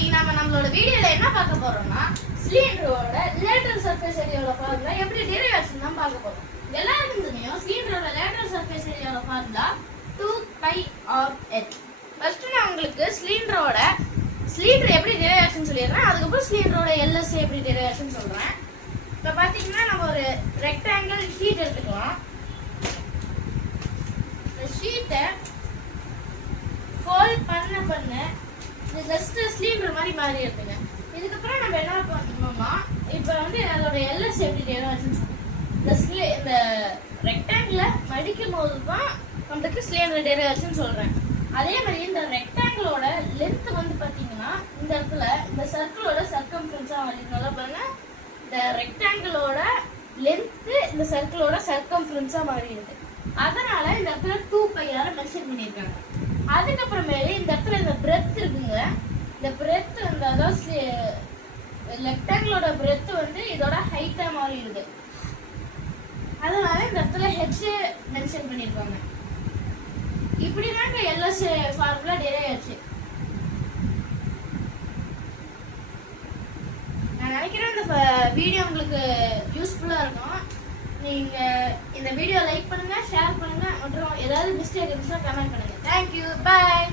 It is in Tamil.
இன்னைக்கு நம்மளோட வீடியோல என்ன பார்க்க போறோம்னா சிலிண்டரோட லேட்டரல் சர்ஃபேஸ் ஏரியாவோட ஃபார்முலா எப்படி டெரிவேஷன் தான் பார்க்க போறோம். எல்லாருக்கும் தெரியும் சிலிண்டரோட லேட்டரல் சர்ஃபேஸ் ஏரியாவோட ஃபார்முலா 2πr/h. ஃபர்ஸ்ட் நான் உங்களுக்கு சிலிண்டர் எப்படி டெரிவேஷன் சொல்லிடுறேன், அதுக்கப்புறம் சிலிண்டரோட LS எப்படி டெரிவேஷன் சொல்றேன். இப்போ பாத்தீங்கன்னா நம்ம ஒரு ரெக்டாங்கிள் ஷீட் எடுத்துக்கலாம். இந்த ஷீட்டை ஃபோல்ட் பண்ண இது ஜஸ்ட் சிலிண்டர் மாதிரி மாறி இருக்குங்க. இதுக்கப்புறம் நம்ம என்ன பண்ணணும்னா இப்போ வந்து அதோட LS எப்படி டெரிவேஷன் சொல்றேன். இந்த ரெக்டாங்கிள மடிக்கும் போது தான் நம்மளுக்கு சிலிண்டர் டெரிவேஷன் சொல்றேன். அதே மாதிரி இந்த ரெக்டாங்கிளோட லென்த் வந்து பாத்தீங்கன்னா இந்த இடத்துல இந்த சர்க்கிளோட சர்க்கம்ஃபரன்ஸா மாறினால பாருங்க, இந்த ரெக்டாங்கிளோட லென்த் இந்த சர்க்கிளோட சர்க்கம்ஃபரன்ஸா மாறிடுது. அதனால இந்த இடத்துல 2πr மென்ஷன் பண்ணியிருக்காங்க. அதுக்கப்புறமேலே இந்த இடத்துல இந்த பிரெத் இருக்குங்க. இந்த பிரெத் அதாவது ரெக்டாங்கிளோட பிரெத் வந்து இதோட ஹைட்டா மாறிடுது. அதனால இந்த இடத்துல h மென்ஷன் பண்ணிருக்காங்க. இப்படிதாங்க LS ஃபார்முலா டெரைவ் ஆச்சு. நான் நினைக்கிறேன் இந்த வீடியோ உங்களுக்கு யூஸ்ஃபுல்லா இருக்கும். நீங்க இந்த வீடியோ லைக் பண்ணுங்க, ஷேர் பண்ணுங்க, மற்றும் ஏதாவது மிஸ்டேக் இருந்துச்சுன்னா கமெண்ட் பண்ணுங்க. தேங்க்யூ, பாய்.